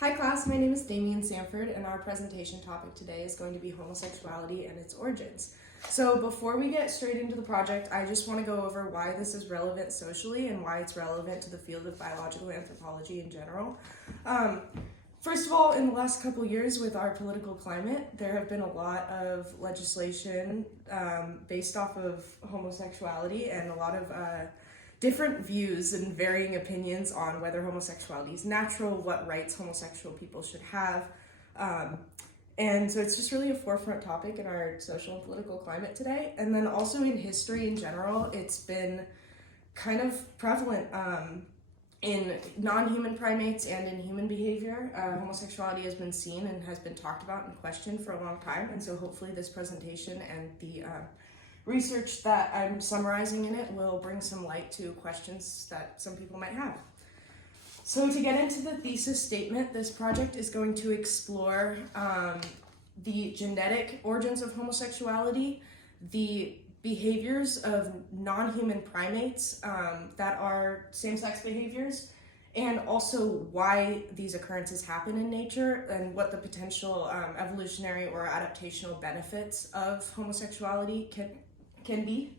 Hi class, my name is Damian Sanford and our presentation topic today is going to be homosexuality and its origins. So before we get straight into the project, I just want to go over why this is relevant socially and why it's relevant to the field of biological anthropology in general. First of all, in the last couple years with our political climate, there have been a lot of legislation based off of homosexuality and a lot of different views and varying opinions on whether homosexuality is natural, what rights homosexual people should have. And so it's just really a forefront topic in our social and political climate today. And then also in history in general, it's been kind of prevalent in non-human primates and in human behavior. Homosexuality has been seen and has been talked about and questioned for a long time. And so hopefully this presentation and the research that I'm summarizing in it will bring some light to questions that some people might have. So to get into the thesis statement, this project is going to explore the genetic origins of homosexuality, the behaviors of non-human primates that are same-sex behaviors, and also why these occurrences happen in nature and what the potential evolutionary or adaptational benefits of homosexuality can be.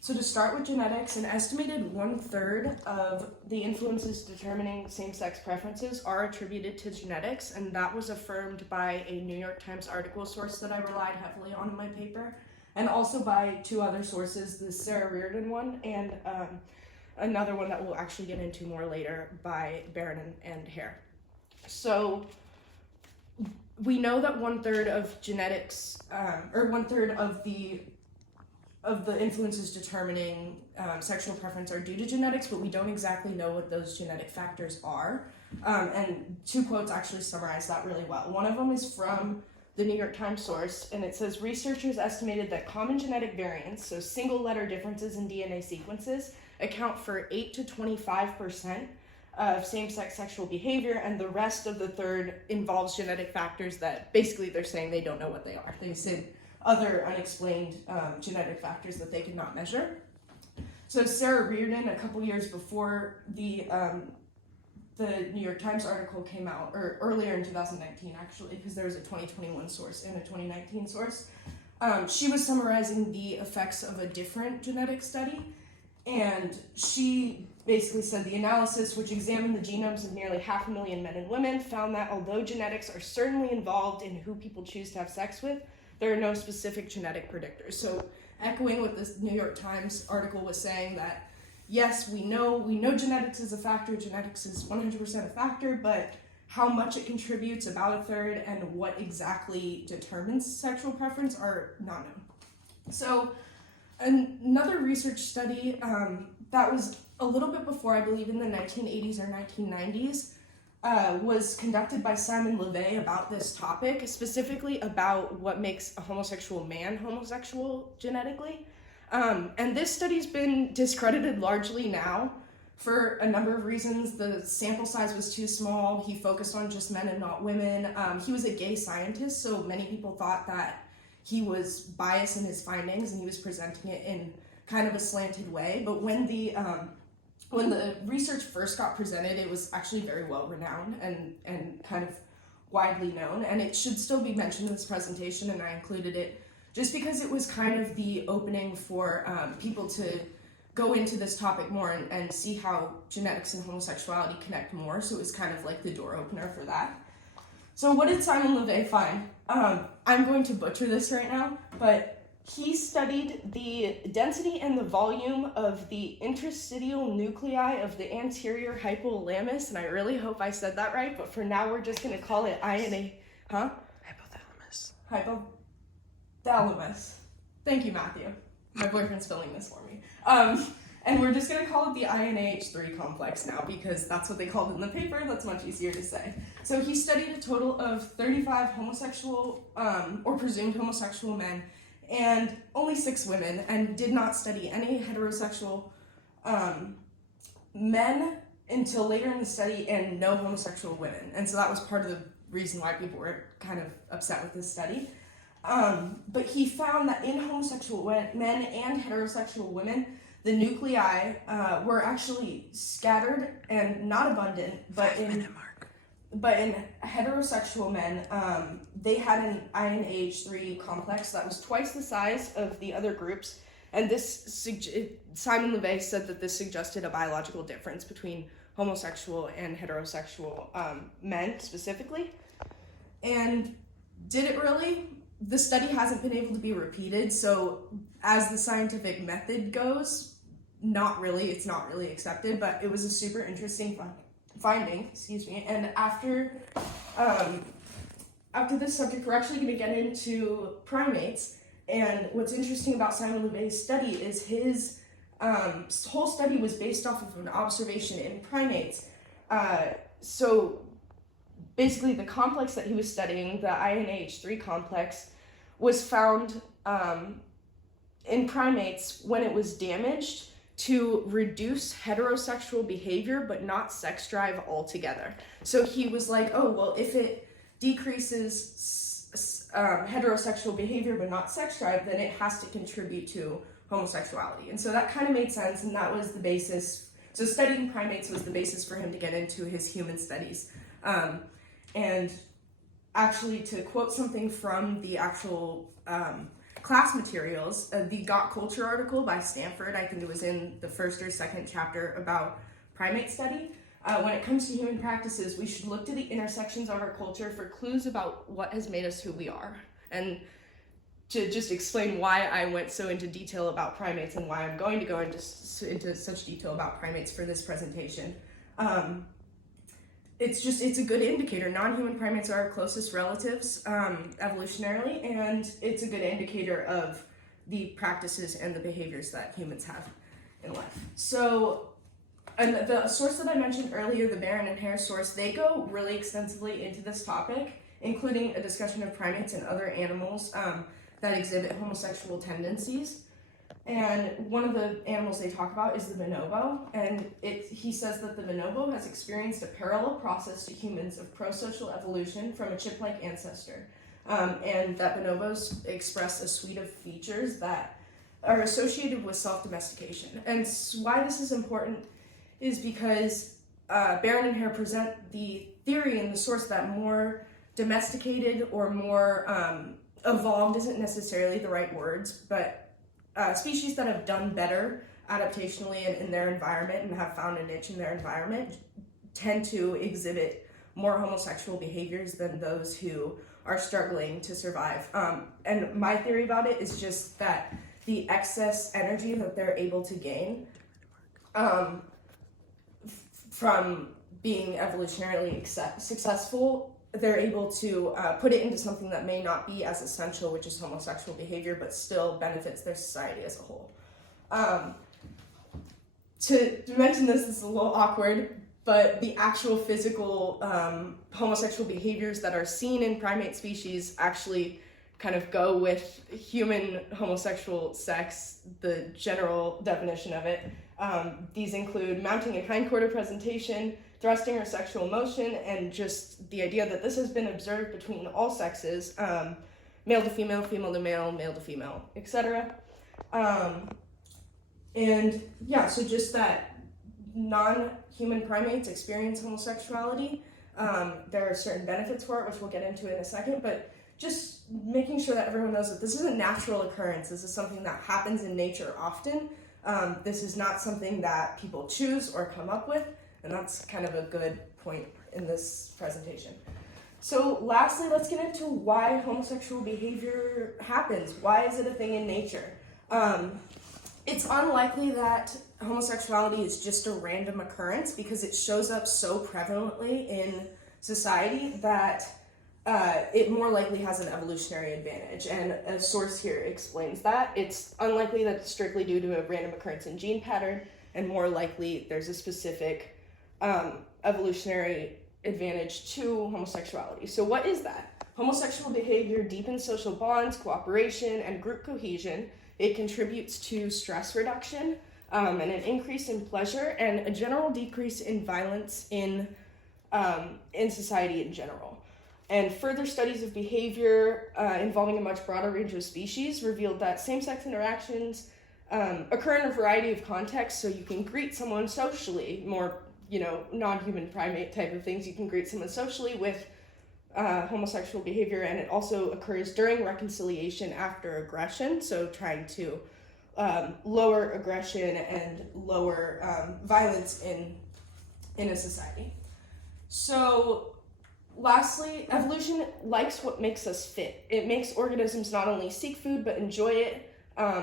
So to start with genetics, an estimated 1/3 of the influences determining same-sex preferences are attributed to genetics, and that was affirmed by a New York Times article source that I relied heavily on in my paper, and also by two other sources, the Sarah Reardon one and another one that we'll actually get into more later by Barron and Hare. So we know that 1/3 of genetics, or 1/3 of the influences determining sexual preference are due to genetics, but we don't exactly know what those genetic factors are. And two quotes actually summarize that really well. One of them is from the New York Times source, and it says, researchers estimated that common genetic variants, so single letter differences in DNA sequences, account for 8 to 25% of same-sex sexual behavior, and the rest of the third involves genetic factors that basically they're saying they don't know what they are. They said other unexplained genetic factors that they could not measure. So Sarah Reardon, a couple years before the New York Times article came out, or earlier in 2019 actually, because there was a 2021 source and a 2019 source, she was summarizing the effects of a different genetic study, and she basically said the analysis, which examined the genomes of nearly 500,000 men and women, found that although genetics are certainly involved in who people choose to have sex with, there are no specific genetic predictors. So echoing what this New York Times article was saying, that yes, we know genetics is a factor, genetics is 100% a factor, but how much it contributes, about a third, and what exactly determines sexual preference are not known. So another research study that was a little bit before, I believe in the 1980s or 1990s, was conducted by Simon LeVay about this topic, specifically about what makes a homosexual man homosexual genetically. And this study's been discredited largely now for a number of reasons. The sample size was too small. He focused on just men and not women. He was a gay scientist, so many people thought that he was biased in his findings and he was presenting it in kind of a slanted way. But when the research first got presented, it was actually very well renowned and kind of widely known, and it should still be mentioned in this presentation, and I included it just because it was kind of the opening for people to go into this topic more and see how genetics and homosexuality connect more, so it was kind of like the door opener for that. So what did Simon LeVay find? I'm going to butcher this right now, but he studied the density and the volume of the interstitial nuclei of the anterior hypothalamus, and I really hope I said that right, but for now we're just going to call it Hypothalamus. Hypothalamus. Thank you, Matthew. My boyfriend's filling this for me. And we're just going to call it the INAH3 complex now because that's what they called it in the paper. That's much easier to say. So he studied a total of 35 homosexual or presumed homosexual men and only 6 women, and did not study any heterosexual men until later in the study, and no homosexual women. And so that was part of the reason why people were kind of upset with this study. But he found that in homosexual men and heterosexual women, the nuclei were actually scattered and not abundant, but in... 5-minute mark. but in heterosexual men, they had an INH3 complex that was twice the size of the other groups, and Simon LeVay said that this suggested a biological difference between homosexual and heterosexual men specifically. And did it really? The study hasn't been able to be repeated, so as the scientific method goes, not really, it's not really accepted, but it was a super interesting finding, and after this subject, we're actually going to get into primates, and what's interesting about Simon LeVay's study is his whole study was based off of an observation in primates. So basically the complex that he was studying, the INH3 complex, was found in primates when it was damaged to reduce heterosexual behavior but not sex drive altogether. So he was like, oh, well, if it decreases heterosexual behavior but not sex drive, then it has to contribute to homosexuality. And so that kind of made sense, and that was the basis. So studying primates was the basis for him to get into his human studies. And actually, to quote something from the actual class materials, the Got Culture article by Stanford, I think it was in the first or second chapter about primate study. When it comes to human practices, we should look to the intersections of our culture for clues about what has made us who we are. And to just explain why I went so into detail about primates and why I'm going to go into such detail about primates for this presentation. It's a good indicator. Non-human primates are our closest relatives evolutionarily, and it's a good indicator of the practices and the behaviors that humans have in life. So, and the source that I mentioned earlier, the Barron and Hare source, they go really extensively into this topic, including a discussion of primates and other animals that exhibit homosexual tendencies. And one of the animals they talk about is the bonobo, and he says that the bonobo has experienced a parallel process to humans of prosocial evolution from a chip-like ancestor, and that bonobos express a suite of features that are associated with self-domestication. And why this is important is because Barron and Hare present the theory and the source that more domesticated or more evolved isn't necessarily the right words, but species that have done better adaptationally in their environment and have found a niche in their environment tend to exhibit more homosexual behaviors than those who are struggling to survive. And my theory about it is just that the excess energy that they're able to gain from being evolutionarily successful, they're able to put it into something that may not be as essential, which is homosexual behavior, but still benefits their society as a whole. To mention this is a little awkward, but the actual physical homosexual behaviors that are seen in primate species actually kind of go with human homosexual sex, the general definition of it. These include mounting and hindquarter presentation, thrusting or sexual motion, and just the idea that this has been observed between all sexes, male to female, female to male, male to female, etc. And yeah, so just that non-human primates experience homosexuality. There are certain benefits for it, which we'll get into in a second, but just making sure that everyone knows that this is a natural occurrence. This is something that happens in nature often. This is not something that people choose or come up with, and that's kind of a good point in this presentation. So lastly, let's get into why homosexual behavior happens. Why is it a thing in nature? It's unlikely that homosexuality is just a random occurrence because it shows up so prevalently in society that it more likely has an evolutionary advantage. And a source here explains that. It's unlikely that it's strictly due to a random occurrence in gene pattern, and more likely there's a specific evolutionary advantage to homosexuality. So what is that? Homosexual behavior deepens social bonds, cooperation, and group cohesion. It contributes to stress reduction and an increase in pleasure and a general decrease in violence in society in general. And further studies of behavior involving a much broader range of species revealed that same-sex interactions occur in a variety of contexts, so you can greet someone socially more, non-human primate type of things. You can greet someone socially with homosexual behavior, and it also occurs during reconciliation after aggression, so trying to lower aggression and lower violence in a society. So lastly, evolution likes what makes us fit. It makes organisms not only seek food but enjoy it.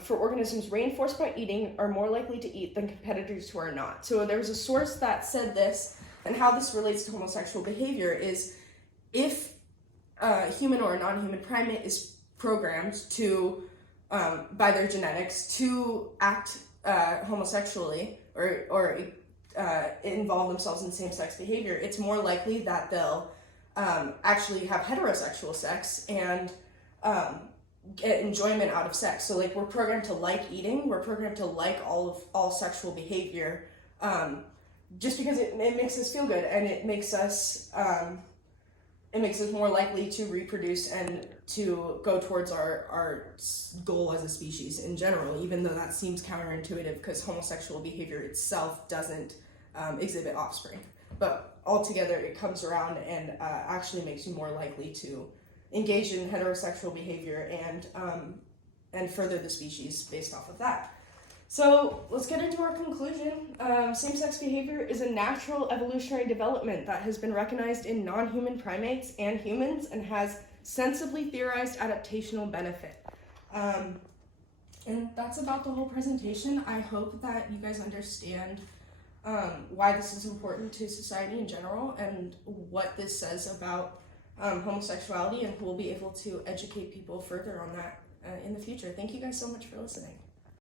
For organisms reinforced by eating are more likely to eat than competitors who are not. So there's a source that said this, and how this relates to homosexual behavior is if a human or a non-human primate is programmed to, by their genetics, to act homosexually or involve themselves in same-sex behavior, it's more likely that they'll actually have heterosexual sex and get enjoyment out of sex. So like we're programmed to like eating, we're programmed to like all sexual behavior, just because it makes us feel good, and it makes us more likely to reproduce and to go towards our goal as a species in general, even though that seems counterintuitive because homosexual behavior itself doesn't exhibit offspring. But altogether it comes around and actually makes you more likely to engage in heterosexual behavior and further the species based off of that. So let's get into our conclusion. Same-sex behavior is a natural evolutionary development that has been recognized in non-human primates and humans and has sensibly theorized adaptational benefit. And that's about the whole presentation. I hope that you guys understand why this is important to society in general and what this says about homosexuality, and we'll be able to educate people further on that in the future. Thank you guys so much for listening.